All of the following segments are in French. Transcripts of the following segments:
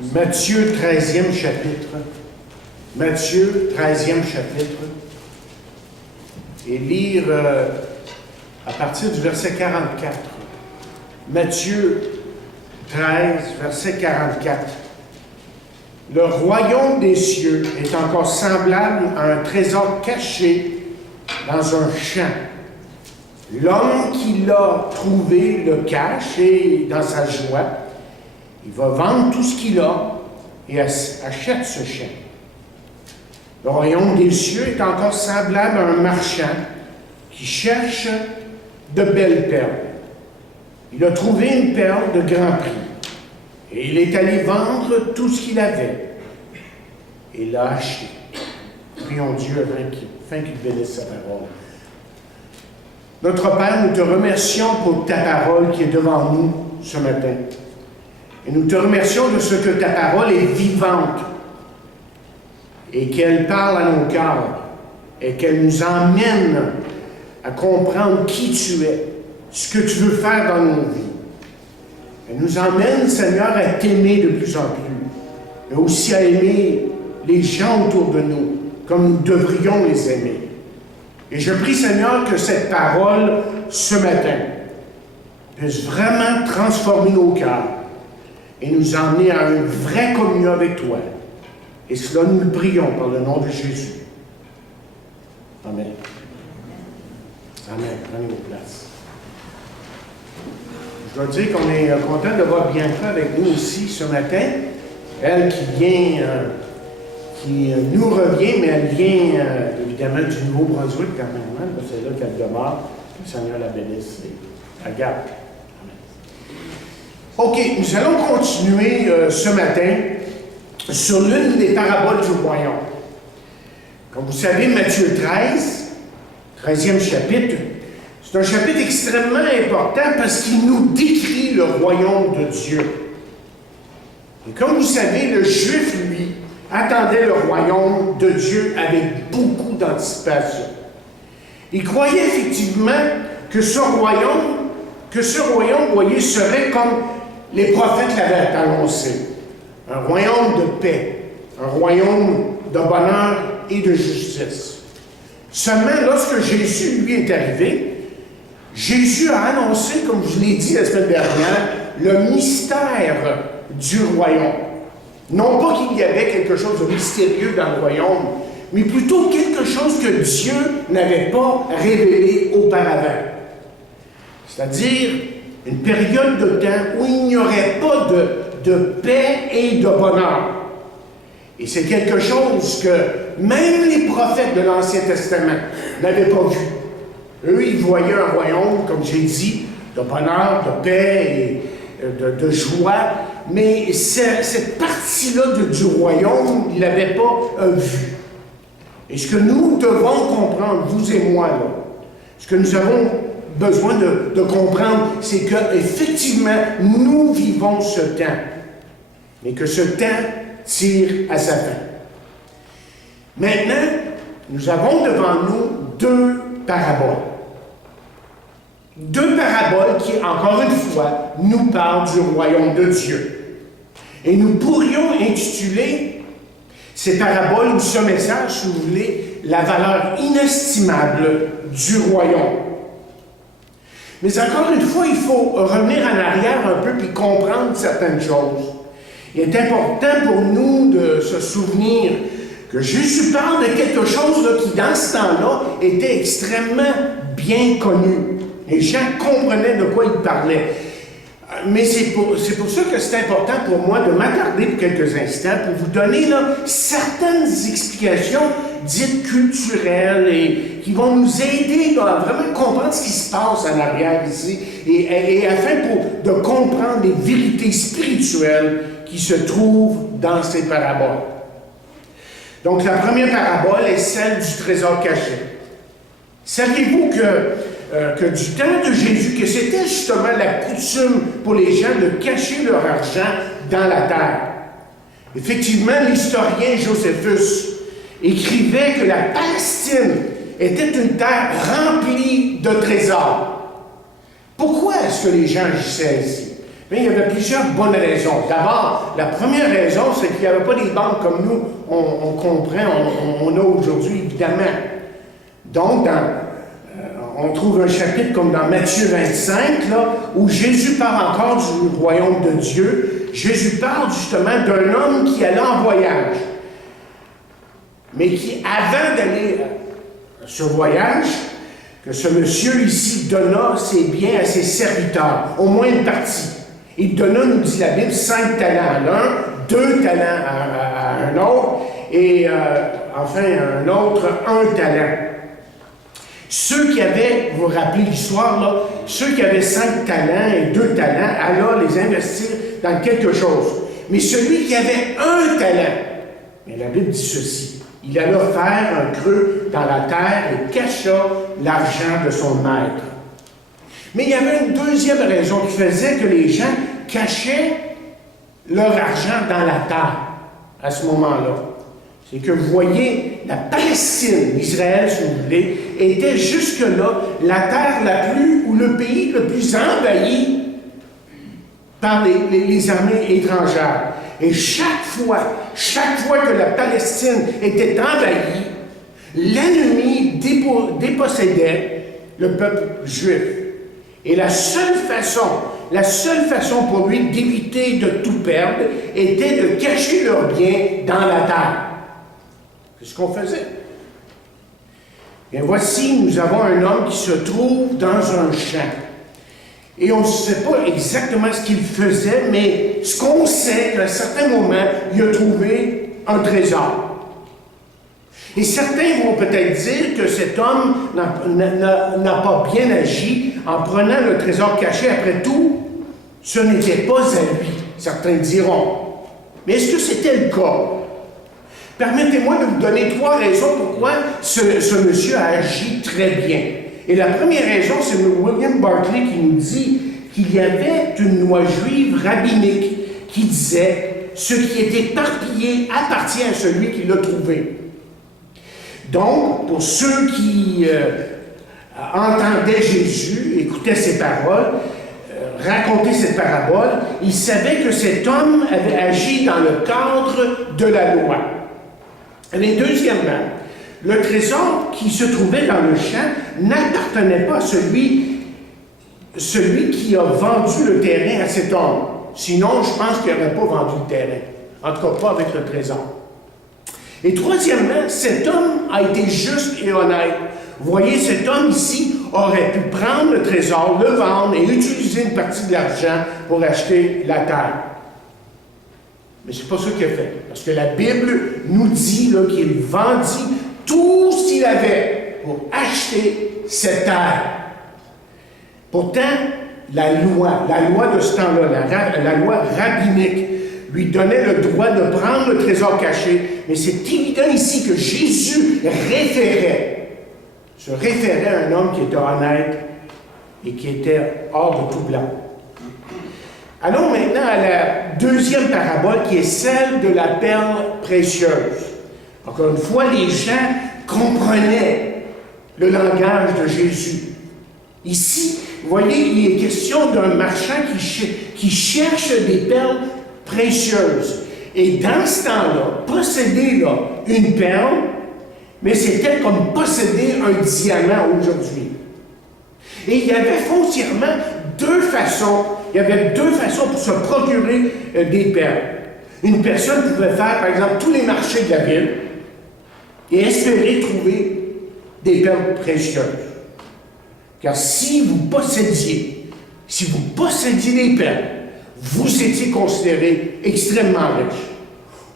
Matthieu 13e chapitre. Matthieu 13e chapitre. Et lire à partir du verset 44. Matthieu 13, verset 44. Le royaume des cieux est encore semblable à un trésor caché dans un champ. L'homme qui l'a trouvé le cache et dans sa joie, il va vendre tout ce qu'il a et achète ce champ. Le royaume des cieux est encore semblable à un marchand qui cherche de belles perles. Il a trouvé une perle de grand prix et il est allé vendre tout ce qu'il avait et l'a acheté. Prions Dieu afin qu'il bénisse sa parole. Notre Père, nous te remercions pour ta parole qui est devant nous ce matin. Et nous te remercions de ce que ta parole est vivante et qu'elle parle à nos cœurs et qu'elle nous emmène à comprendre qui tu es, ce que tu veux faire dans nos vies. Elle nous emmène, Seigneur, à t'aimer de plus en plus, mais aussi à aimer les gens autour de nous comme nous devrions les aimer. Et je prie, Seigneur, que cette parole, ce matin, puisse vraiment transformer nos cœurs et nous emmener à une vraie communion avec toi. Et cela, nous le prions par le nom de Jésus. Amen. Amen. Prenez vos places. Je dois dire qu'on est content de voir Bianca avec nous aussi ce matin. Elle qui vient, qui nous revient, mais elle vient évidemment du Nouveau-Brunswick quand même, parce que c'est là qu'elle demeure. Que le Seigneur la bénisse et la garde. OK, nous allons continuer ce matin sur l'une des paraboles du royaume. Comme vous savez, Matthieu 13, 13e chapitre, c'est un chapitre extrêmement important parce qu'il nous décrit le royaume de Dieu. Et comme vous savez, le Juif, lui, attendait le royaume de Dieu avec beaucoup d'anticipation. Il croyait effectivement que ce royaume, vous voyez, serait comme les prophètes l'avaient annoncé. Un royaume de paix, un royaume de bonheur et de justice. Seulement, lorsque Jésus, lui, est arrivé, Jésus a annoncé, comme je l'ai dit la semaine dernière, le mystère du royaume. Non pas qu'il y avait quelque chose de mystérieux dans le royaume, mais plutôt quelque chose que Dieu n'avait pas révélé auparavant. C'est-à-dire une période de temps où il n'y aurait pas de paix et de bonheur. Et c'est quelque chose que même les prophètes de l'Ancien Testament n'avaient pas vu. Eux, ils voyaient un royaume, comme j'ai dit, de bonheur, de paix et de joie, mais cette partie-là du royaume, ils ne l'avaient pas vue. Et ce que nous devons comprendre, vous et moi, là, ce que nous avons besoin de comprendre, c'est qu'effectivement, nous vivons ce temps, mais que ce temps tire à sa fin. Maintenant, nous avons devant nous deux paraboles. Deux paraboles qui, encore une fois, nous parlent du royaume de Dieu. Et nous pourrions intituler ces paraboles ou ce message, si vous voulez, la valeur inestimable du royaume. Mais encore une fois, il faut revenir en arrière un peu puis comprendre certaines choses. Il est important pour nous de se souvenir que Jésus parle de quelque chose là, qui, dans ce temps-là, était extrêmement bien connu. Les gens comprenaient de quoi il parlait. Mais c'est pour ça que c'est important pour moi de m'attarder pour quelques instants pour vous donner là, certaines explications dites culturelles et qui vont nous aider là, à vraiment comprendre ce qui se passe en arrière ici et afin de comprendre les vérités spirituelles qui se trouvent dans ces paraboles. Donc la première parabole est celle du trésor caché. Saviez-vous que du temps de Jésus, que c'était justement la coutume pour les gens de cacher leur argent dans la terre. Effectivement, l'historien Joséphus écrivait que la Palestine était une terre remplie de trésors. Pourquoi est-ce que les gens agissaient ainsi? Mais il y avait plusieurs bonnes raisons. D'abord, la première raison, c'est qu'il n'y avait pas des banques comme nous, on comprend, on a aujourd'hui, évidemment. Donc, on trouve un chapitre comme dans Matthieu 25, là, où Jésus parle encore du royaume de Dieu. Jésus parle justement d'un homme qui allait en voyage, mais qui, avant d'aller ce voyage, que ce monsieur ici donna ses biens à ses serviteurs, au moins une partie. Il donna, nous dit la Bible, 5 talents à l'un, 2 talents à un autre, et enfin un autre, 1 talent. Ceux qui avaient, vous vous rappelez l'histoire, là, ceux qui avaient 5 talents et 2 talents, allaient les investir dans quelque chose. Mais celui qui avait 1 talent, mais la Bible dit ceci, il alla faire un creux dans la terre et cacha l'argent de son maître. Mais il y avait une deuxième raison qui faisait que les gens cachaient leur argent dans la terre à ce moment-là. C'est que vous voyez, la Palestine, Israël, si vous voulez, était jusque-là la terre ou le pays le plus envahi par les armées étrangères. Et chaque fois que la Palestine était envahie, l'ennemi dépossédait le peuple juif. Et la seule façon pour lui d'éviter de tout perdre était de cacher leurs biens dans la terre. C'est ce qu'on faisait. Bien, voici, nous avons un homme qui se trouve dans un champ. Et on ne sait pas exactement ce qu'il faisait, mais ce qu'on sait, qu'à un certain moment, il a trouvé un trésor. Et certains vont peut-être dire que cet homme n'a pas bien agi en prenant le trésor caché. Après tout, ce n'était pas à lui, certains diront. Mais est-ce que c'était le cas? Permettez-moi de vous donner 3 raisons pourquoi ce monsieur a agi très bien. Et la première raison, c'est William Barclay qui nous dit qu'il y avait une loi juive rabbinique qui disait « Ce qui est éparpillé appartient à celui qui l'a trouvé ». Donc, pour ceux qui entendaient Jésus, écoutaient ses paroles, racontaient cette parabole, ils savaient que cet homme avait agi dans le cadre de la loi. Et deuxièmement, le trésor qui se trouvait dans le champ n'appartenait pas à celui qui a vendu le terrain à cet homme. Sinon, je pense qu'il n'aurait pas vendu le terrain. En tout cas, pas avec le trésor. Et troisièmement, cet homme a été juste et honnête. Vous voyez, cet homme ici aurait pu prendre le trésor, le vendre et utiliser une partie de l'argent pour acheter la terre. Mais ce n'est pas ça qu'il a fait. Parce que la Bible nous dit qu'il vendit tout ce qu'il avait pour acheter cette terre. Pourtant, la loi de ce temps-là, la loi rabbinique, lui donnait le droit de prendre le trésor caché. Mais c'est évident ici que Jésus se référait à un homme qui était honnête et qui était hors de tout blanc. Allons maintenant à la deuxième parabole qui est celle de la perle précieuse. Encore une fois, les gens comprenaient le langage de Jésus. Ici, vous voyez, il est question d'un marchand qui cherche des perles précieuses. Et dans ce temps-là, posséder une perle, mais c'était comme posséder un diamant aujourd'hui. Et il y avait foncièrement deux façons pour se procurer des perles. Une personne pouvait faire, par exemple, tous les marchés de la ville et espérer trouver des perles précieuses. Car si vous possédiez des perles, vous étiez considéré extrêmement riche.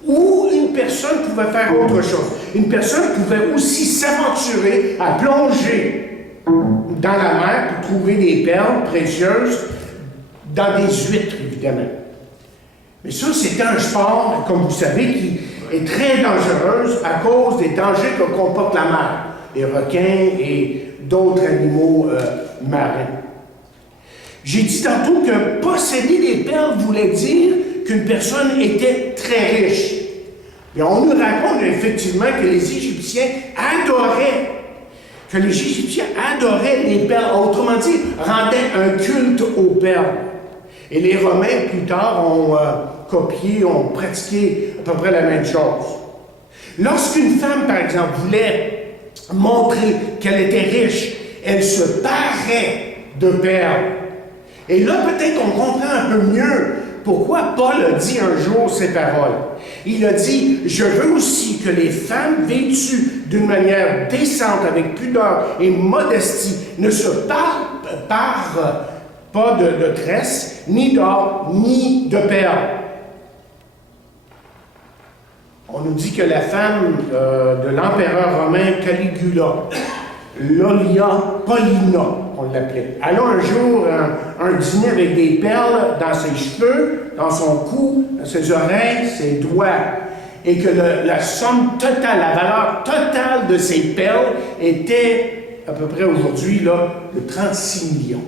Ou une personne pouvait faire autre chose. Une personne pouvait aussi s'aventurer à plonger dans la mer pour trouver des perles précieuses dans des huîtres, évidemment. Mais ça, c'était un sport, comme vous savez, qui est très dangereux à cause des dangers que comporte la mer, les requins et d'autres animaux marins. J'ai dit tantôt que posséder des perles voulait dire qu'une personne était très riche. Et on nous raconte effectivement que les Égyptiens adoraient les perles, autrement dit, rendaient un culte aux perles. Et les Romains, plus tard, ont copié, ont pratiqué à peu près la même chose. Lorsqu'une femme, par exemple, voulait montrer qu'elle était riche, elle se parait de perles. Et là, peut-être on comprend un peu mieux pourquoi Paul a dit un jour ces paroles. Il a dit, « Je veux aussi que les femmes vêtues d'une manière décente, avec pudeur et modestie, ne se parent pas de tresses, ni d'or, ni de perles. » On nous dit que la femme de l'empereur romain Caligula, Lolia Paulina, on l'appelait, elle a un jour un dîner avec des perles dans ses cheveux, dans son cou, dans ses oreilles, ses doigts, et que la somme totale, la valeur totale de ces perles était à peu près aujourd'hui là, de 36 millions.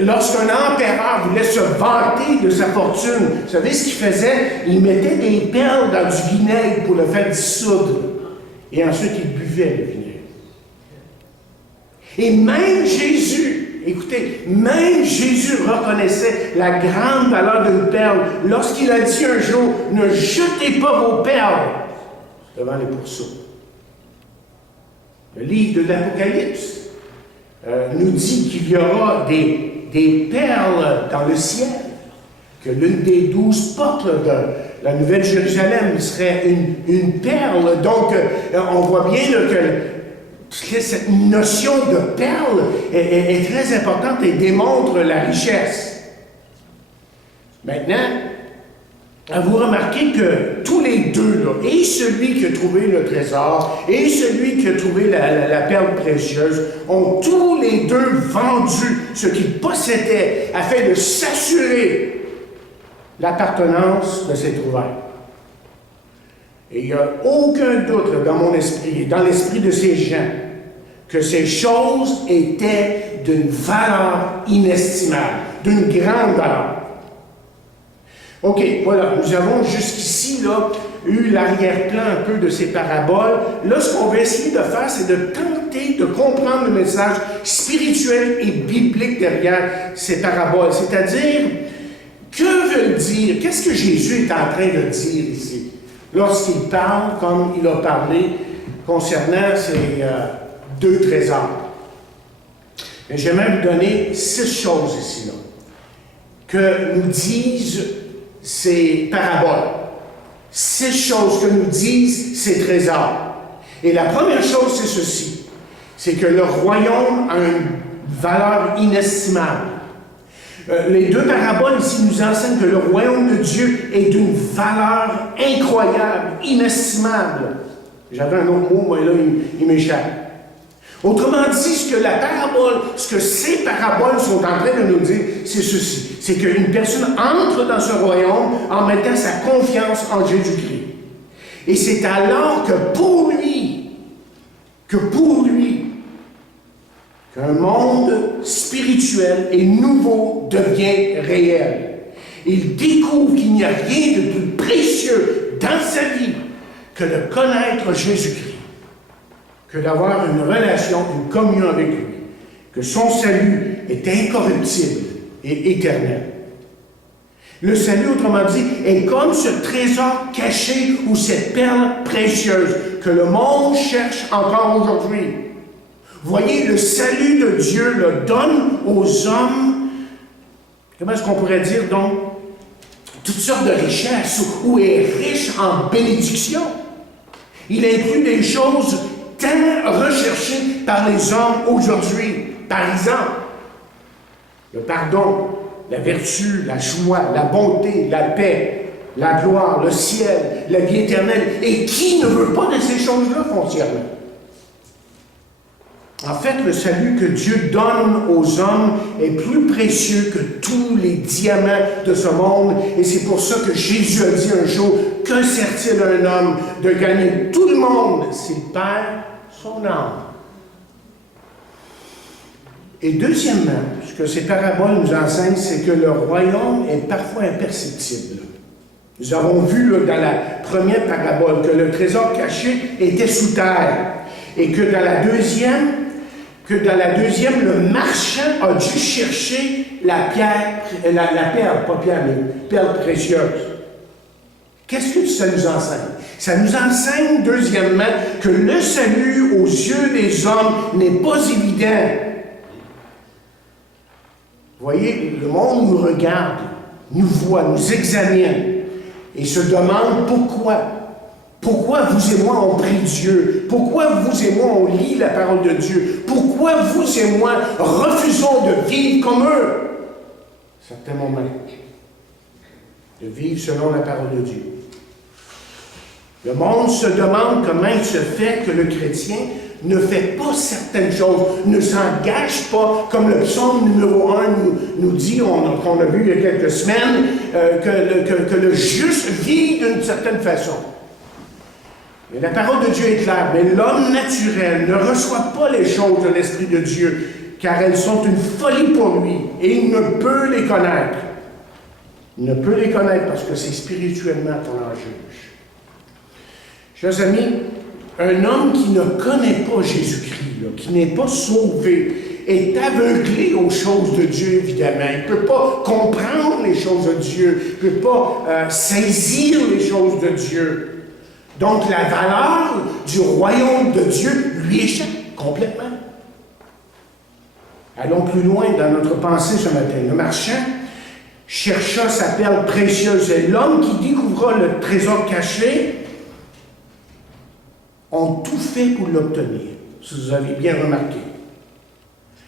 Lorsqu'un empereur voulait se vanter de sa fortune, vous savez ce qu'il faisait? Il mettait des perles dans du vinaigre pour le faire dissoudre. Et ensuite, il buvait le vinaigre. Et même Jésus, écoutez, même Jésus reconnaissait la grande valeur d'une perle lorsqu'il a dit un jour, « Ne jetez pas vos perles devant les pourceaux. » Le livre de l'Apocalypse nous dit qu'il y aura des perles dans le ciel, que l'une des 12 portes de la Nouvelle Jérusalem serait une perle. Donc, on voit bien là, que cette notion de perle est très importante et démontre la richesse. Maintenant, vous remarquez que tous les deux, là, et celui qui a trouvé le trésor, et celui qui a trouvé la perle précieuse, ont tous les deux vendu ce qu'ils possédaient afin de s'assurer l'appartenance de ces trouvailles. Et il n'y a aucun doute dans mon esprit, dans l'esprit de ces gens, que ces choses étaient d'une valeur inestimable, d'une grande valeur. OK, voilà, nous avons jusqu'ici là, eu l'arrière-plan un peu de ces paraboles. Là, ce qu'on va essayer de faire, c'est de tenter de comprendre le message spirituel et biblique derrière ces paraboles. C'est-à-dire, que veut dire, qu'est-ce que Jésus est en train de dire ici, lorsqu'il parle comme il a parlé concernant ces deux trésors? Et j'aimerais vous donner 6 choses ici, là, que nous disent ces paraboles. 6 choses que nous disent ces trésors. Et la première chose, c'est ceci. C'est que le royaume a une valeur inestimable. Les deux paraboles ici nous enseignent que le royaume de Dieu est d'une valeur incroyable, inestimable. J'avais un autre mot, mais là, il m'échappe. Autrement dit, ce que ces paraboles sont en train de nous dire, c'est ceci. C'est qu'une personne entre dans ce royaume en mettant sa confiance en Jésus-Christ. Et c'est alors que pour lui, qu'un monde spirituel et nouveau devient réel. Il découvre qu'il n'y a rien de plus précieux dans sa vie que de connaître Jésus-Christ, que d'avoir une relation, une communion avec lui, que son salut est incorruptible et éternel. Le salut, autrement dit, est comme ce trésor caché ou cette perle précieuse que le monde cherche encore aujourd'hui. Voyez, le salut de Dieu le donne aux hommes, comment est-ce qu'on pourrait dire donc, toutes sortes de richesses, ou est riche en bénédictions. Il inclut des choses tant recherchées par les hommes aujourd'hui. Par exemple, le pardon, la vertu, la joie, la bonté, la paix, la gloire, le ciel, la vie éternelle. Et qui ne veut pas de ces choses-là foncièrement? En fait, le salut que Dieu donne aux hommes est plus précieux que tous les diamants de ce monde. Et c'est pour ça que Jésus a dit un jour, « Que sert-il à un homme de gagner tout le monde s'il perd son âme? » Et deuxièmement, ce que ces paraboles nous enseignent, c'est que le royaume est parfois imperceptible. Nous avons vu là, dans la première parabole que le trésor caché était sous terre et que dans la deuxième, que dans la deuxième, le marchand a dû chercher la perle, pas pierre, mais perle précieuse. Qu'est-ce que ça nous enseigne? Ça nous enseigne, deuxièmement, que le salut aux yeux des hommes n'est pas évident. Vous voyez, le monde nous regarde, nous voit, nous examine et se demande pourquoi. Pourquoi vous et moi on prie Dieu? Pourquoi vous et moi on lit la parole de Dieu? Pourquoi vous et moi refusons de vivre comme eux? Certains moments, de vivre selon la parole de Dieu. Le monde se demande comment il se fait que le chrétien ne fait pas certaines choses, ne s'engage pas, comme le psaume numéro 1 nous dit, qu'on a vu il y a quelques semaines, que le juste vit d'une certaine façon. Mais la parole de Dieu est claire, mais l'homme naturel ne reçoit pas les choses de l'Esprit de Dieu, car elles sont une folie pour lui, et il ne peut les connaître. Il ne peut les connaître parce que c'est spirituellement qu'on en juge. Chers amis, un homme qui ne connaît pas Jésus-Christ, qui n'est pas sauvé, est aveuglé aux choses de Dieu, évidemment. Il ne peut pas comprendre les choses de Dieu. Il ne peut pas saisir les choses de Dieu. Donc, la valeur du royaume de Dieu lui échappe complètement. Allons plus loin dans notre pensée ce matin. Le marchand chercha sa perle précieuse et l'homme qui découvra le trésor caché ont tout fait pour l'obtenir, si vous avez bien remarqué.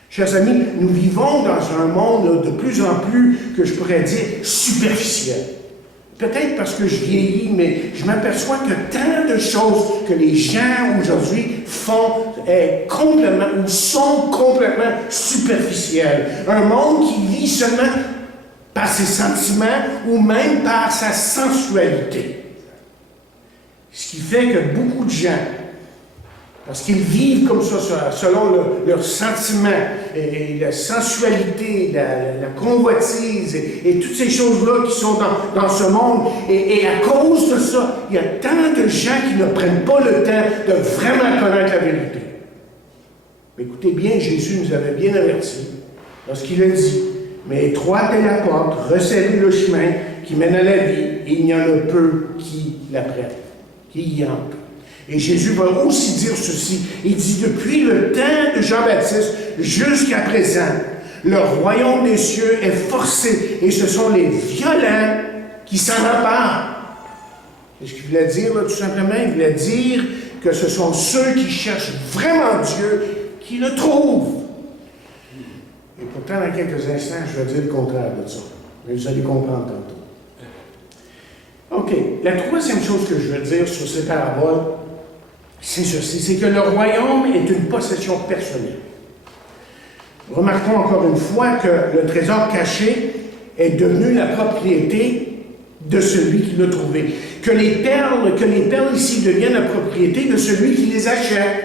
Chers amis, nous vivons dans un monde de plus en plus, que je pourrais dire, superficiel. Peut-être parce que je vieillis, mais je m'aperçois que tant de choses que les gens aujourd'hui font complètement ou sont complètement superficielles. Un monde qui vit seulement par ses sentiments ou même par sa sensualité. Ce qui fait que beaucoup de gens, parce qu'ils vivent comme ça, selon leurs sentiments, et la sensualité, la convoitise, et toutes ces choses-là qui sont dans ce monde, et à cause de ça, il y a tant de gens qui ne prennent pas le temps de vraiment connaître la vérité. Mais écoutez bien, Jésus nous avait bien avertis lorsqu'il a dit, « Mais étroite est la porte, resserrez le chemin qui mène à la vie, et il y en a peu qui la prennent. » Qui y entre. Et Jésus va aussi dire ceci. Il dit, depuis le temps de Jean-Baptiste jusqu'à présent, le royaume des cieux est forcé et ce sont les violents qui s'en emparent. Et ce qu'il voulait dire, là, tout simplement, il voulait dire que ce sont ceux qui cherchent vraiment Dieu qui le trouvent. Et pourtant, dans quelques instants, je vais dire le contraire de ça. Mais vous allez comprendre tantôt. OK. La troisième chose que je veux dire sur ces paraboles, c'est ceci, c'est que le royaume est une possession personnelle. Remarquons encore une fois que le trésor caché est devenu la propriété de celui qui l'a trouvé. Que les perles ici deviennent la propriété de celui qui les achète.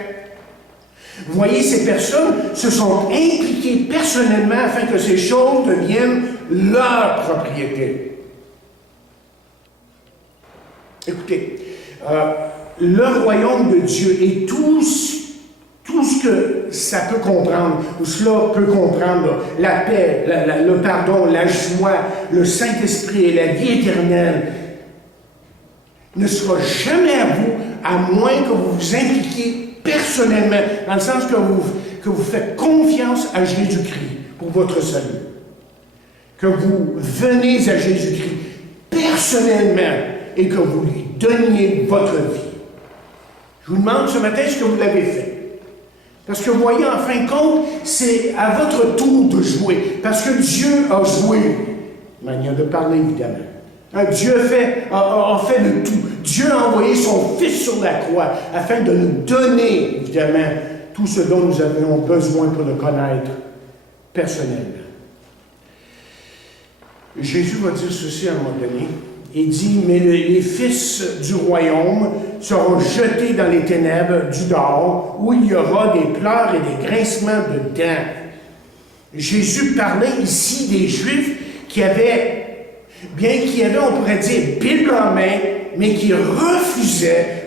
Vous voyez, ces personnes se sont impliquées personnellement afin que ces choses deviennent leur propriété. Écoutez, le royaume de Dieu et tout ce que ça peut comprendre, ou cela peut comprendre, la paix, le pardon, la joie, le Saint-Esprit et la vie éternelle, ne sera jamais à vous, à moins que vous vous impliquiez personnellement, dans le sens que vous faites confiance à Jésus-Christ pour votre salut. Que vous venez à Jésus-Christ personnellement et que vous lui donniez votre vie. Je vous demande ce matin ce que vous l'avez fait. Parce que vous voyez, en fin de compte, c'est à votre tour de jouer. Parce que Dieu a joué. Manière de parler, évidemment. Dieu a fait de tout. Dieu a envoyé son Fils sur la croix afin de nous donner, évidemment, tout ce dont nous avions besoin pour le connaître personnellement. Jésus va dire ceci à un moment donné. Il dit, mais les fils du royaume seront jetés dans les ténèbres du dehors, où il y aura des pleurs et des grincements de dents. Jésus parlait ici des Juifs qui avaient bien qu'il y avait, on pourrait dire, Bible en main, mais qui refusait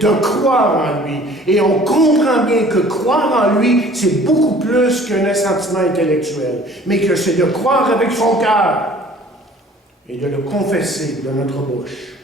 de croire en lui. Et on comprend bien que croire en lui, c'est beaucoup plus qu'un assentiment intellectuel, mais que c'est de croire avec son cœur et de le confesser de notre bouche.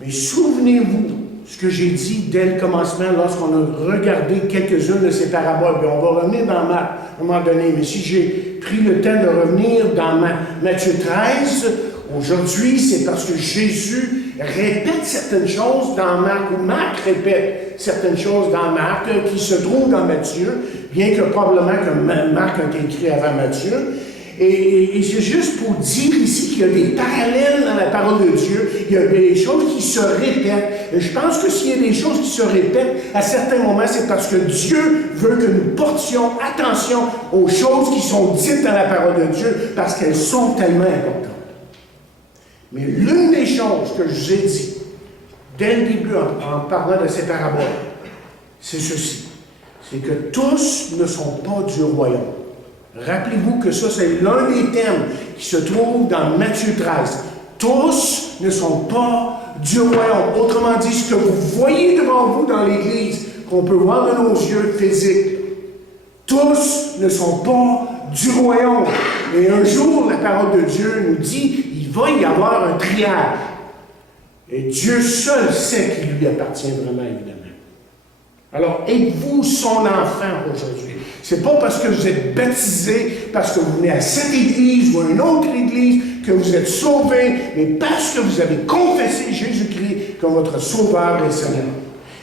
Mais souvenez-vous ce que j'ai dit dès le commencement lorsqu'on a regardé quelques-unes de ces paraboles. Puis on va revenir dans Marc à un moment donné, mais si j'ai pris le temps de revenir dans Matthieu 13, aujourd'hui, c'est parce que Jésus répète certaines choses dans Marc, ou Marc répète certaines choses dans Marc qui se trouvent dans Matthieu, bien que probablement que Marc a été écrit avant Matthieu. Et c'est juste pour dire ici qu'il y a des parallèles dans la parole de Dieu, il y a des choses qui se répètent. Et je pense que s'il y a des choses qui se répètent, à certains moments, c'est parce que Dieu veut que nous portions attention aux choses qui sont dites dans la parole de Dieu, parce qu'elles sont tellement importantes. Mais l'une des choses que je vous ai dit, dès le début, en parlant de ces paraboles, c'est ceci. C'est que tous ne sont pas du royaume. Rappelez-vous que ça, c'est l'un des thèmes qui se trouve dans Matthieu 13. Tous ne sont pas du royaume. Autrement dit, ce que vous voyez devant vous dans l'Église, qu'on peut voir de nos yeux physiques, tous ne sont pas du royaume. Et un jour, la parole de Dieu nous dit, il va y avoir un triage. Et Dieu seul sait qui lui appartient vraiment, évidemment. Alors, êtes-vous son enfant aujourd'hui? C'est pas parce que vous êtes baptisé, parce que vous venez à cette église ou à une autre église que vous êtes sauvé, mais parce que vous avez confessé Jésus-Christ comme votre sauveur et Seigneur.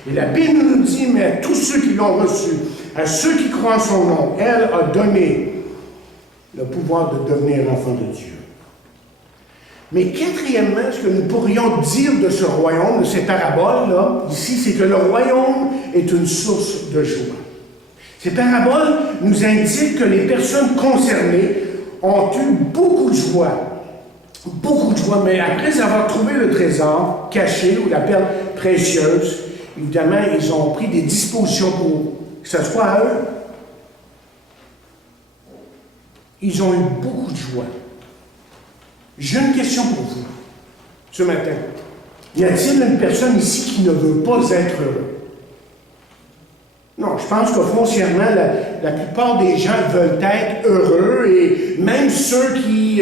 Et la Bible nous dit, mais à tous ceux qui l'ont reçu, à ceux qui croient en son nom, elle a donné le pouvoir de devenir enfant de Dieu. Mais quatrièmement, ce que nous pourrions dire de ce royaume, de ces paraboles-là, ici, c'est que le royaume est une source de joie. Ces paraboles nous indiquent que les personnes concernées ont eu beaucoup de joie, mais après avoir trouvé le trésor caché ou la perle précieuse, évidemment, ils ont pris des dispositions pour que ce soit à eux. Ils ont eu beaucoup de joie. J'ai une question pour vous ce matin. Y a-t-il une personne ici qui ne veut pas être heureux? Non, je pense que foncièrement, la plupart des gens veulent être heureux, et même ceux qui,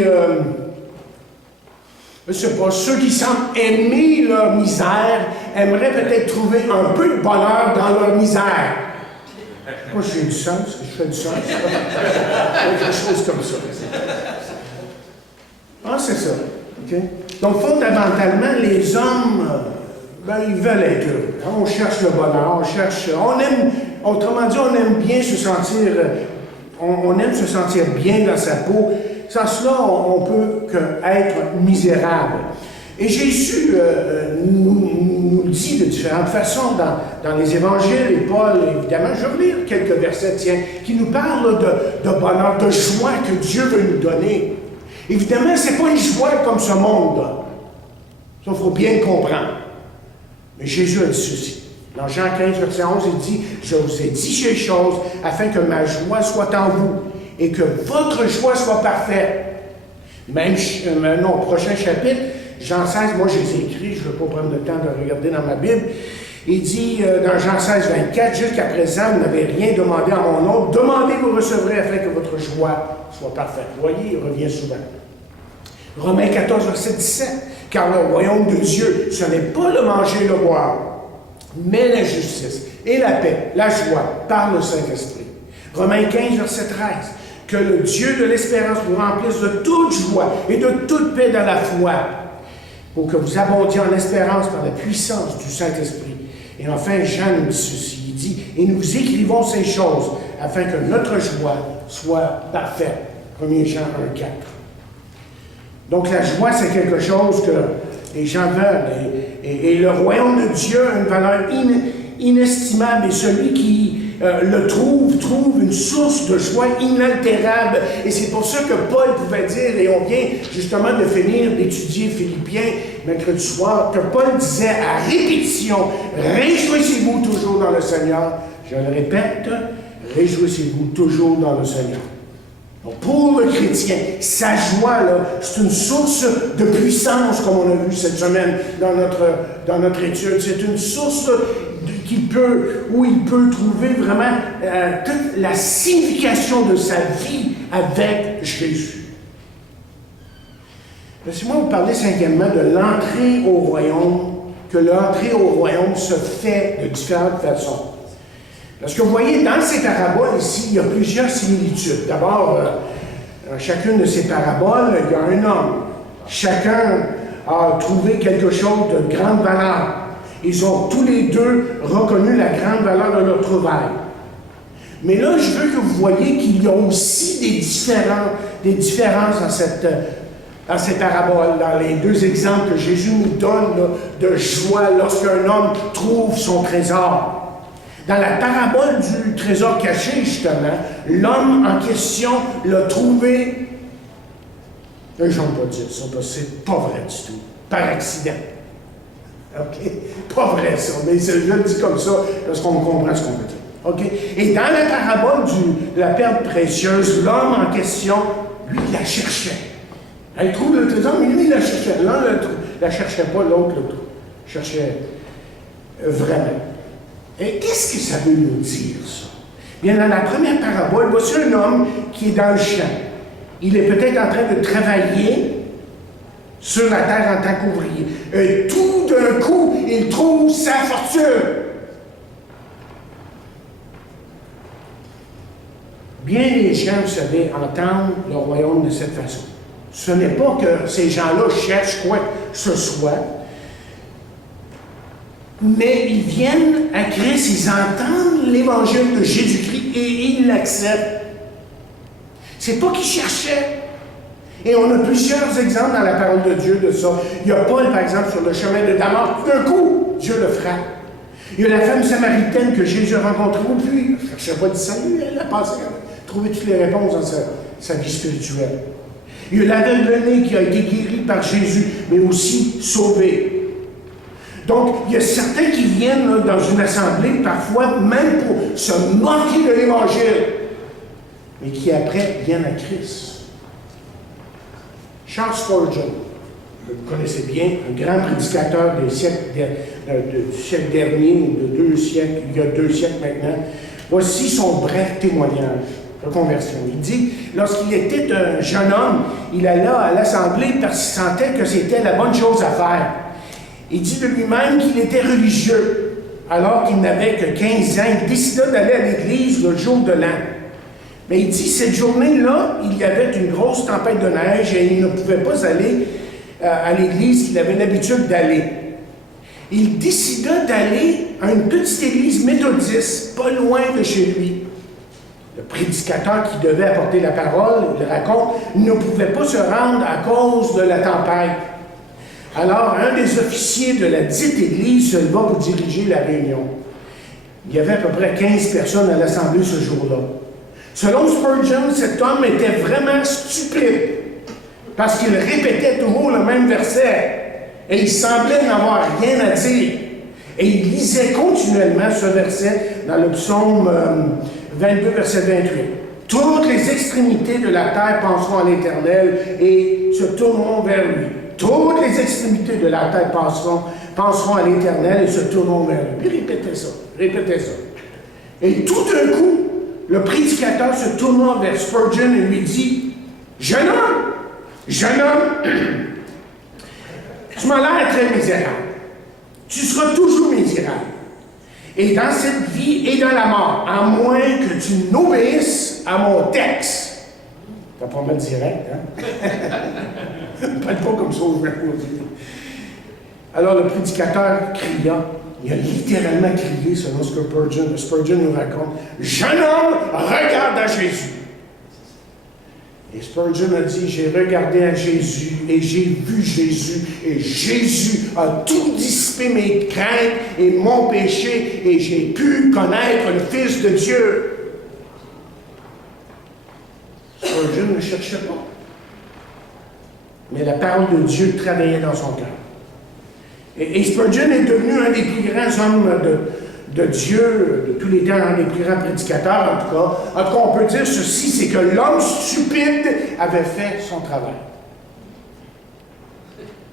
je sais pas, ceux qui semblent aimer leur misère, aimeraient peut-être trouver un peu de bonheur dans leur misère. Moi, je fais du sens, quelque chose comme ça. Ah, c'est ça. Okay? Donc, fondamentalement, les hommes, ils veulent être heureux. On cherche le bonheur, on aime, autrement dit, on aime bien se sentir, on aime se sentir bien dans sa peau. Sans cela, on peut qu'être misérable. Et Jésus nous le dit de différentes façons dans les évangiles, et Paul, évidemment, je vais lire quelques versets, qui nous parlent de bonheur, de joie que Dieu veut nous donner. Évidemment, ce n'est pas une joie comme ce monde. Ça, il faut bien le comprendre. Mais Jésus a dit ceci. Dans Jean 15, verset 11, il dit, « Je vous ai dit ces choses afin que ma joie soit en vous et que votre joie soit parfaite. » Même, prochain chapitre, Jean 16, moi je les ai écrits, je ne vais pas prendre le temps de regarder dans ma Bible. Il dit dans Jean 16, 24, « Jusqu'à présent, vous n'avez rien demandé en mon nom. Demandez, vous recevrez afin que votre joie soit parfaite. » Vous voyez, il revient souvent. Romains 14, verset 17. « Car le royaume de Dieu, ce n'est pas le manger et le boire, mais la justice et la paix, la joie par le Saint-Esprit. » Romains 15, verset 13. « Que le Dieu de l'espérance vous remplisse de toute joie et de toute paix dans la foi, pour que vous abondiez en espérance par la puissance du Saint-Esprit. » Et enfin, Jean nous dit ceci, il dit, « Et nous vous écrivons ces choses, afin que notre joie soit parfaite. » 1 Jean 1, 4. Donc la joie, c'est quelque chose que les gens veulent. Et le royaume de Dieu a une valeur inestimable, et celui qui le trouve une source de joie inaltérable. Et c'est pour ça que Paul pouvait dire, et on vient justement de finir d'étudier Philippiens mercredi soir, que Paul disait à répétition, « Réjouissez-vous toujours dans le Seigneur. » Je le répète, « Réjouissez-vous toujours dans le Seigneur. » Donc, pour le chrétien, sa joie, là, c'est une source de puissance, comme on a vu cette semaine dans notre étude. C'est une source où il peut trouver vraiment toute la signification de sa vie avec Jésus. Laissez-moi vous parler cinquièmement de l'entrée au royaume, que l'entrée au royaume se fait de différentes façons. Parce que vous voyez, dans ces paraboles ici, il y a plusieurs similitudes. D'abord, dans chacune de ces paraboles, il y a un homme. Chacun a trouvé quelque chose de grande valeur. Ils ont tous les deux reconnu la grande valeur de leur trouvaille. Mais là, je veux que vous voyez qu'il y a aussi des différences dans ces paraboles, dans les deux exemples que Jésus nous donne là, de joie lorsqu'un homme trouve son trésor. Dans la parabole du trésor caché, justement, l'homme en question l'a trouvé. Je ne vais pas dire ça, parce que c'est pas vrai du tout. Par accident. OK? Pas vrai ça, mais je le dis comme ça, parce qu'on comprend ce qu'on veut dire. OK? Et dans la parabole de la perle précieuse, l'homme en question, lui, il la cherchait. Il trouve le trésor, mais lui, il la cherchait. L'un ne la cherchait pas, l'autre le cherchait vraiment. Et qu'est-ce que ça veut nous dire, ça? Bien, dans la première parabole, voici un homme qui est dans le champ. Il est peut-être en train de travailler sur la terre en tant qu'ouvrier. Et tout d'un coup, il trouve sa fortune. Bien les gens, vous savez, entendent le royaume de cette façon. Ce n'est pas que ces gens-là cherchent quoi que ce soit, mais ils viennent à Christ, ils entendent l'évangile de Jésus-Christ et ils l'acceptent. C'est pas qu'ils cherchaient. Et on a plusieurs exemples dans la parole de Dieu de ça. Il y a Paul, par exemple, sur le chemin de Damas. Tout d'un coup, Dieu le frappe. Il y a la femme samaritaine que Jésus a rencontrée, puis elle ne cherchait pas du salut, elle a passé à trouver toutes les réponses dans sa vie spirituelle. Il y a l'aveugle-né qui a été guéri par Jésus, mais aussi sauvé. Donc, il y a certains qui viennent là, dans une assemblée, parfois même pour se moquer de l'Évangile, mais qui après viennent à Christ. Charles Spurgeon, vous connaissez bien, un grand prédicateur du siècle dernier, il y a 2 siècles maintenant. Voici son bref témoignage de conversion. Il dit, lorsqu'il était un jeune homme, il allait à l'assemblée parce qu'il sentait que c'était la bonne chose à faire. Il dit de lui-même qu'il était religieux. Alors qu'il n'avait que 15 ans, il décida d'aller à l'église le jour de l'an. Mais il dit, cette journée-là, il y avait une grosse tempête de neige et il ne pouvait pas aller à l'église qu'il avait l'habitude d'aller. Il décida d'aller à une petite église méthodiste, pas loin de chez lui. Le prédicateur qui devait apporter la parole, il le raconte, ne pouvait pas se rendre à cause de la tempête. Alors, un des officiers de la dite église se leva pour diriger la réunion. Il y avait à peu près 15 personnes à l'assemblée ce jour-là. Selon Spurgeon, cet homme était vraiment stupide parce qu'il répétait toujours le même verset et il semblait n'avoir rien à dire. Et il lisait continuellement ce verset dans le psaume 22, verset 28. Toutes les extrémités de la terre penseront à l'Éternel et se tourneront vers lui. Toutes les extrémités de la terre penseront à l'Éternel et se tourneront vers lui. Puis répétez ça. Et tout d'un coup, le prédicateur se tournant vers Spurgeon et lui dit, « Jeune homme, tu m'as l'air très misérable. Tu seras toujours misérable. Et dans cette vie et dans la mort, à moins que tu n'obéisses à mon texte. » T'as pas mal direct, hein? Parle pas comme ça aujourd'hui. Alors le prédicateur cria. Il a littéralement crié, selon ce que Spurgeon nous raconte. « Jeune homme, regarde à Jésus! » Et Spurgeon a dit, « J'ai regardé à Jésus et j'ai vu Jésus et Jésus a tout dissipé mes craintes et mon péché et j'ai pu connaître le Fils de Dieu. » Spurgeon ne cherchait pas. Mais la parole de Dieu travaillait dans son cœur. Et Spurgeon est devenu un des plus grands hommes de Dieu, de tous les temps, un des plus grands prédicateurs, en tout cas. En tout cas, on peut dire ceci, c'est que l'homme stupide avait fait son travail.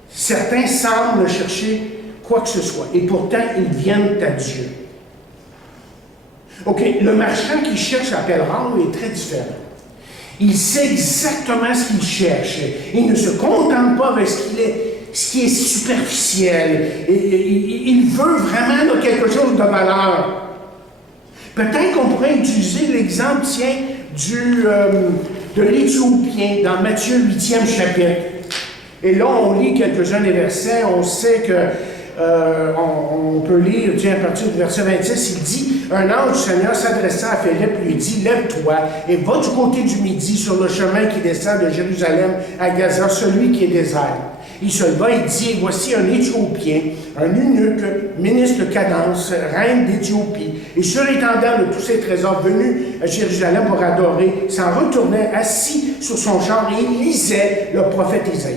Certains semblent chercher quoi que ce soit, et pourtant, ils viennent à Dieu. OK, le marchand qui cherche à Pellerin est très différent. Il sait exactement ce qu'il cherche. Il ne se contente pas avec ce qui est superficiel. Il veut vraiment quelque chose de valeur. Peut-être qu'on pourrait utiliser l'exemple, de l'Éthiopien dans Matthieu 8e chapitre. Et là, on lit quelques-uns des versets. On sait que on peut lire, à partir du verset 26, il dit « Un ange du Seigneur s'adressa à Philippe, lui dit « Lève-toi et va du côté du midi sur le chemin qui descend de Jérusalem à Gaza, celui qui est désert. » Il se leva et dit « Voici un Éthiopien, un eunuque, ministre de Cadence, reine d'Éthiopie, et surintendant de tous ses trésors, venu à Jérusalem pour adorer, s'en retournait assis sur son char et il lisait le prophète Isaïe.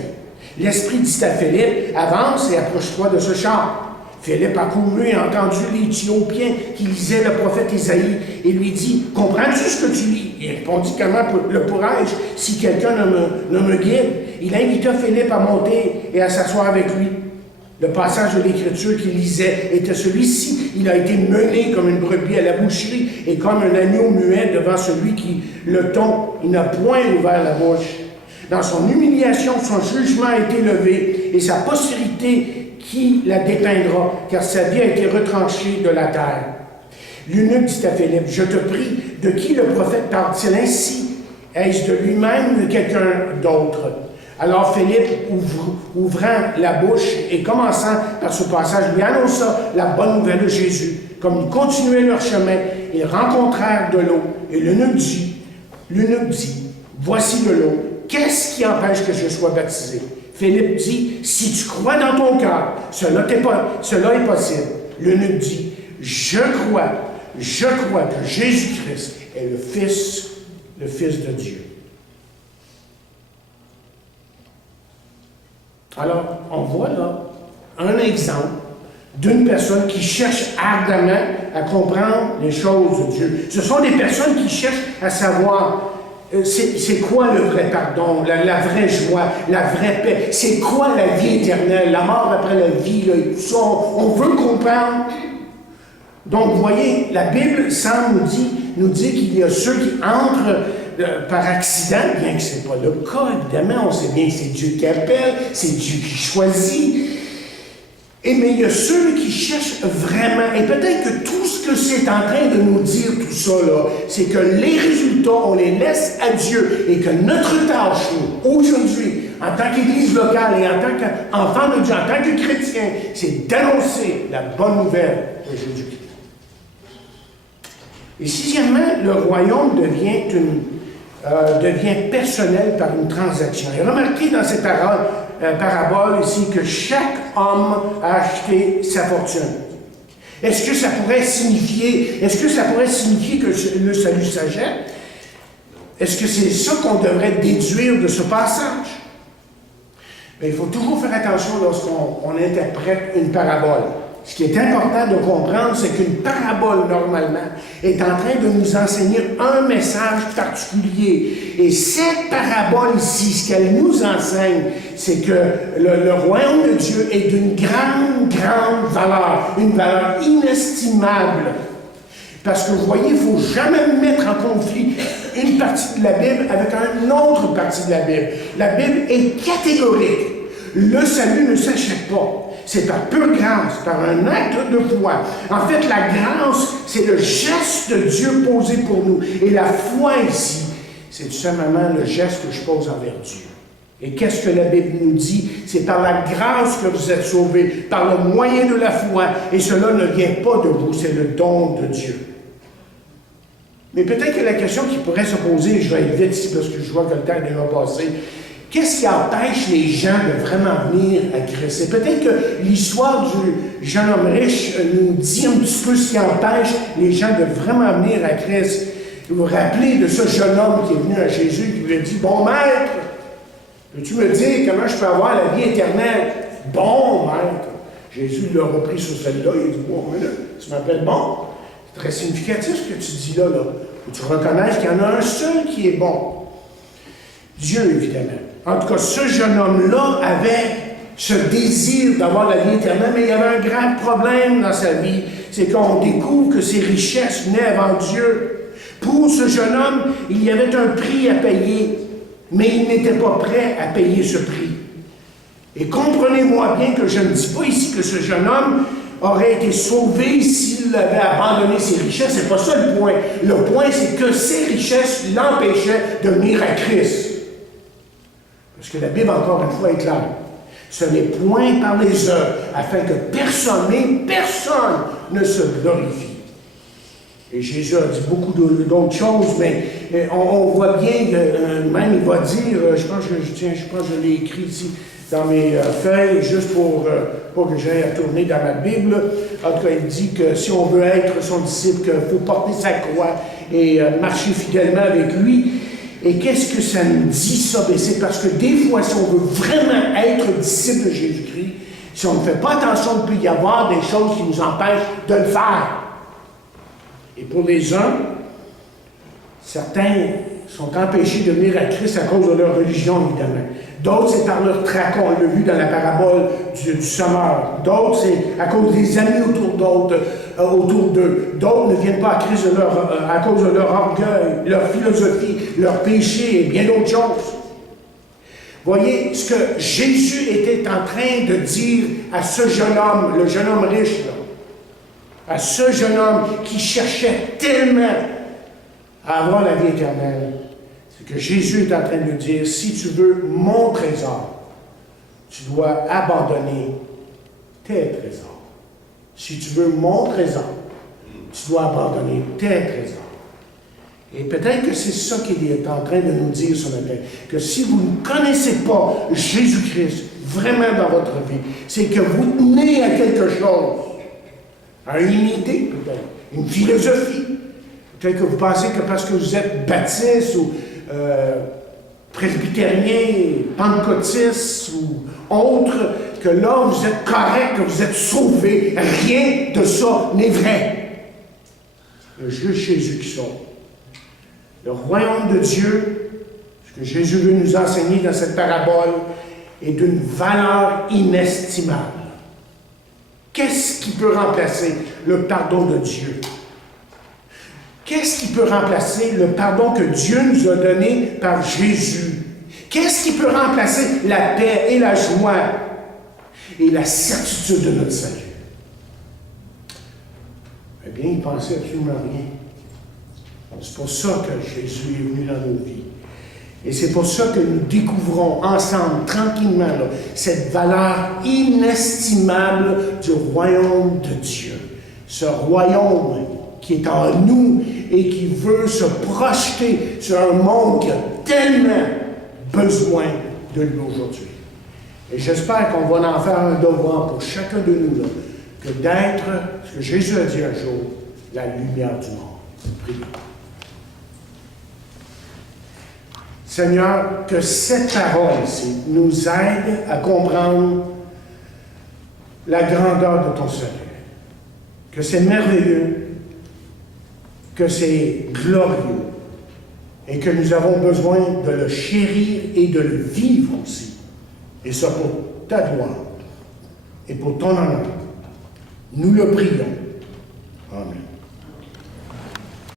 L'Esprit dit à Philippe, avance et approche-toi de ce char. Philippe a couru et entendu l'Éthiopien qui lisait le prophète Isaïe et lui dit, comprends-tu ce que tu lis? Il répondit, comment le pourrais-je si quelqu'un ne me guide? Il invita Philippe à monter et à s'asseoir avec lui. Le passage de l'Écriture qu'il lisait était celui-ci. Il a été mené comme une brebis à la boucherie et comme un agneau muet devant celui qui le tond. Il n'a point ouvert la bouche. Dans son humiliation, son jugement a été levé et sa postérité qui la dépeindra, car sa vie a été retranchée de la terre. L'eunuque dit à Philippe, je te prie, de qui le prophète parle-t-il ainsi? Est-ce de lui-même ou de quelqu'un d'autre? Alors Philippe, ouvrant la bouche et commençant par ce passage, lui annonça la bonne nouvelle de Jésus. Comme ils continuaient leur chemin, ils rencontrèrent de l'eau. Et l'eunuque dit, voici de l'eau. Qu'est-ce qui empêche que je sois baptisé? Philippe dit, si tu crois dans ton cœur, cela est possible. L'eunuque dit, je crois que Jésus-Christ est le Fils de Dieu. Alors, on voit là un exemple d'une personne qui cherche ardemment à comprendre les choses de Dieu. Ce sont des personnes qui cherchent à savoir c'est quoi le vrai pardon, la vraie joie, la vraie paix, c'est quoi la vie éternelle, la mort après la vie, là, et tout ça, on veut comprendre. Donc, vous voyez, la Bible semble nous dit qu'il y a ceux qui entrent par accident, bien que ce n'est pas le cas, évidemment, on sait bien que c'est Dieu qui appelle, c'est Dieu qui choisit. Mais il y a ceux qui cherchent vraiment, et peut-être que tout ce que c'est en train de nous dire, tout ça, là, c'est que les résultats, on les laisse à Dieu, et que notre tâche, nous, aujourd'hui, en tant qu'Église locale et en tant qu'enfant de Dieu, en tant que chrétien, c'est d'annoncer la bonne nouvelle de Jésus-Christ. Et sixièmement, le royaume devient personnel par une transaction. Et remarquez dans cette parabole ici que chaque homme a acheté sa fortune. Est-ce que ça pourrait signifier que le salut s'achète? Est-ce que c'est ça qu'on devrait déduire de ce passage? Mais il faut toujours faire attention lorsqu'on interprète une parabole. Ce qui est important de comprendre, c'est qu'une parabole, normalement, est en train de nous enseigner un message particulier. Et cette parabole ici, ce qu'elle nous enseigne, c'est que le royaume de Dieu est d'une grande, grande valeur, une valeur inestimable. Parce que vous voyez, il ne faut jamais mettre en conflit une partie de la Bible avec une autre partie de la Bible. La Bible est catégorique. Le salut ne s'achète pas. C'est par pure grâce, par un acte de foi. En fait, la grâce, c'est le geste de Dieu posé pour nous. Et la foi ici, c'est tout simplement le geste que je pose envers Dieu. Et qu'est-ce que la Bible nous dit? C'est par la grâce que vous êtes sauvés, par le moyen de la foi. Et cela ne vient pas de vous, c'est le don de Dieu. Mais peut-être que la question qui pourrait se poser, je vais aller vite ici parce que je vois que le temps est déjà passé, qu'est-ce qui empêche les gens de vraiment venir à Christ? C'est peut-être que l'histoire du jeune homme riche nous dit un petit peu ce qui empêche les gens de vraiment venir à Christ. Vous vous rappelez de ce jeune homme qui est venu à Jésus et qui lui a dit, « Bon maître, peux-tu me dire comment je peux avoir la vie éternelle? » « Bon maître, Jésus l'a repris sur celle-là, il a dit, bon, mais là, tu m'appelles bon. C'est très significatif ce que tu dis là. Faut que tu reconnaisses qu'il y en a un seul qui est bon. Dieu, évidemment. En tout cas, ce jeune homme-là avait ce désir d'avoir la vie éternelle, mais il y avait un grave problème dans sa vie. C'est qu'on découvre que ses richesses venaient avant Dieu. Pour ce jeune homme, il y avait un prix à payer, mais il n'était pas prêt à payer ce prix. Et comprenez-moi bien que je ne dis pas ici que ce jeune homme aurait été sauvé s'il avait abandonné ses richesses. C'est pas ça le point. Le point, c'est que ses richesses l'empêchaient de venir à Christ. Parce que la Bible, encore une fois, est claire. Ce n'est point par les œuvres, afin que personne, mais personne, ne se glorifie. Et Jésus a dit beaucoup d'autres choses, mais on voit bien que même il va dire, je pense que je l'ai écrit ici dans mes feuilles, juste pour que j'aille à tourner dans ma Bible. En tout cas, il dit que si on veut être son disciple, qu'il faut porter sa croix et marcher fidèlement avec lui. Et qu'est-ce que ça nous dit, ça? Ben, c'est parce que des fois, si on veut vraiment être disciple de Jésus-Christ, si on ne fait pas attention, il peut y avoir des choses qui nous empêchent de le faire. Et pour les uns, certains sont empêchés de venir à Christ à cause de leur religion, évidemment. D'autres, c'est par leur tracon, on l'a vu dans la parabole du semeur. D'autres, c'est à cause des amis autour d'eux. D'autres ne viennent pas à Christ à cause de leur orgueil, leur philosophie, leur péché et bien d'autres choses. Voyez ce que Jésus était en train de dire à ce jeune homme, le jeune homme riche, là, à ce jeune homme qui cherchait tellement à avoir la vie éternelle. C'est que Jésus est en train de dire, si tu veux mon trésor, tu dois abandonner tes trésors. Si tu veux mon trésor, tu dois abandonner tes trésors. Et peut-être que c'est ça qu'il est en train de nous dire ce matin, que si vous ne connaissez pas Jésus-Christ vraiment dans votre vie, c'est que vous tenez à quelque chose, à une unité peut-être, une philosophie. Peut-être que vous pensez que parce que vous êtes baptiste ou presbytérien, pentecôtiste ou autre, que là vous êtes correct, que vous êtes sauvé. Rien de ça n'est vrai. Il y a juste Jésus qui sauve. Le royaume de Dieu, ce que Jésus veut nous enseigner dans cette parabole, est d'une valeur inestimable. Qu'est-ce qui peut remplacer le pardon de Dieu? Qu'est-ce qui peut remplacer le pardon que Dieu nous a donné par Jésus? Qu'est-ce qui peut remplacer la paix et la joie et la certitude de notre salut? Eh bien, il ne pensait absolument rien. C'est pour ça que Jésus est venu dans nos vies. Et c'est pour ça que nous découvrons ensemble, tranquillement, là, cette valeur inestimable du royaume de Dieu. Ce royaume qui est en nous et qui veut se projeter sur un monde qui a tellement besoin de lui aujourd'hui. Et j'espère qu'on va en faire un devoir pour chacun de nous, là, que d'être, ce que Jésus a dit un jour, la lumière du monde. Prions. Seigneur, que cette parole ici nous aide à comprendre la grandeur de ton salut. Que c'est merveilleux, que c'est glorieux, et que nous avons besoin de le chérir et de le vivre aussi. Et ça pour ta gloire et pour ton honneur. Nous le prions. Amen.